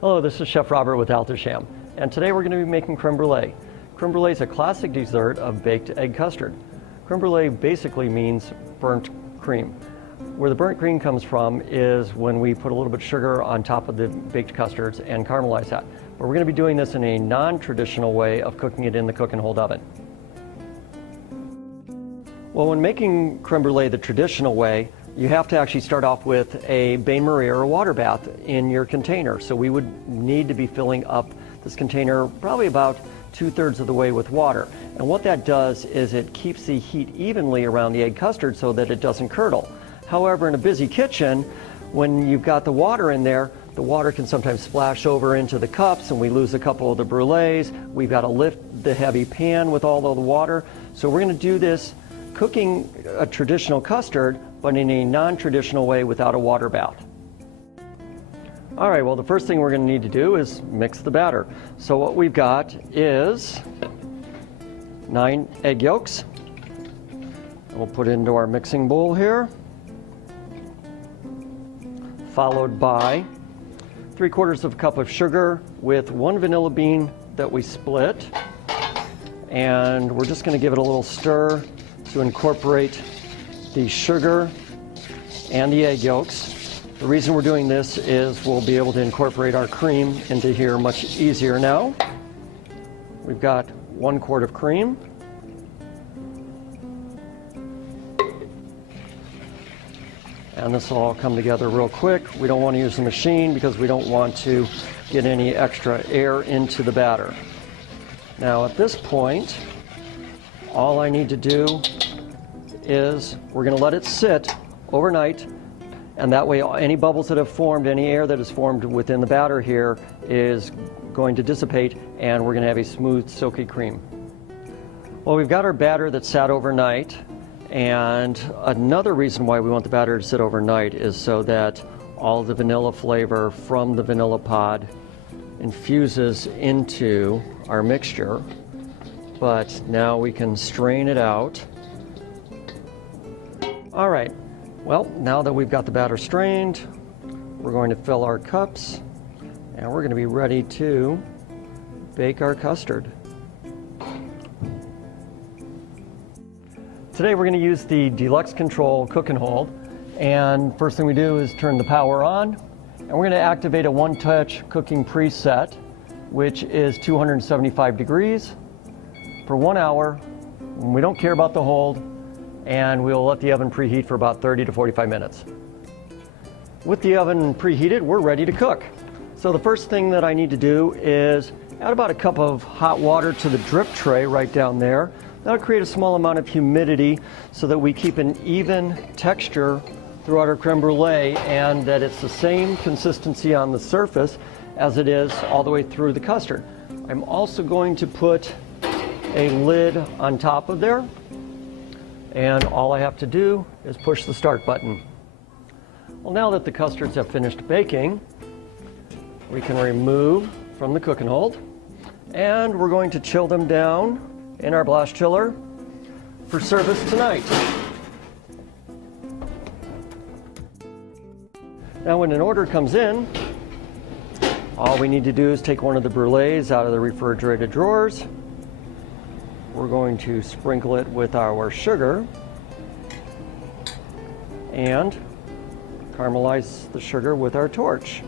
Hello, this is Chef Robert with Alto Shaam, and today we're going to be making crème brulee. Crème brulee is a classic dessert of baked egg custard. Crème brulee basically means burnt cream. Where the burnt cream comes from is when we put a little bit of sugar on top of the baked custards and caramelize that. But we're going to be doing this in a non-traditional way of cooking it in the cook and hold oven. Well, when making crème brulee the traditional way, you have to actually start off with a bain-marie or a water bath in your container. So we would need to be filling up this container probably about 2/3 of the way with water. And what that does is it keeps the heat evenly around the egg custard so that it doesn't curdle. However, in a busy kitchen, when you've got the water in there, the water can sometimes splash over into the cups and we lose a couple of the brulees. We've got to lift the heavy pan with all of the water. So we're going to do this cooking a traditional custard, but in a non-traditional way without a water bath. All right, well, the first thing we're going to need to do is mix the batter. So what we've got is 9 egg yolks. We'll put it into our mixing bowl here, followed by 3/4 of a cup of sugar with 1 vanilla bean that we split. And we're just going to give it a little stir to incorporate the sugar and the egg yolks. The reason we're doing this is we'll be able to incorporate our cream into here much easier now. We've got 1 quart of cream. And this will all come together real quick. We don't want to use the machine because we don't want to get any extra air into the batter. Now at this point, all I need to do is we're going to let it sit overnight, and that way any bubbles that have formed, any air that is formed within the batter here is going to dissipate, and we're going to have a smooth, silky cream. Well, we've got our batter that sat overnight, and another reason why we want the batter to sit overnight is so that all the vanilla flavor from the vanilla pod infuses into our mixture. But now we can strain it out. All right, well, now that we've got the batter strained, we're going to fill our cups and we're going to be ready to bake our custard. Today we're going to use the Deluxe Control Cook and Hold, and first thing we do is turn the power on, and we're going to activate a one-touch cooking preset, which is 275 degrees for 1 hour. We don't care about the hold, and we'll let the oven preheat for about 30 to 45 minutes. With the oven preheated, we're ready to cook. So the first thing that I need to do is add about a cup of hot water to the drip tray right down there. That'll create a small amount of humidity so that we keep an even texture throughout our crème brulee, and that it's the same consistency on the surface as it is all the way through the custard. I'm also going to put a lid on top of there, and all I have to do is push the start button. Well, now that the custards have finished baking, we can remove from the cook and hold, and we're going to chill them down in our blast chiller for service tonight. Now when an order comes in, all we need to do is take one of the brulees out of the refrigerated drawers. We're going to sprinkle it with our sugar and caramelize the sugar with our torch.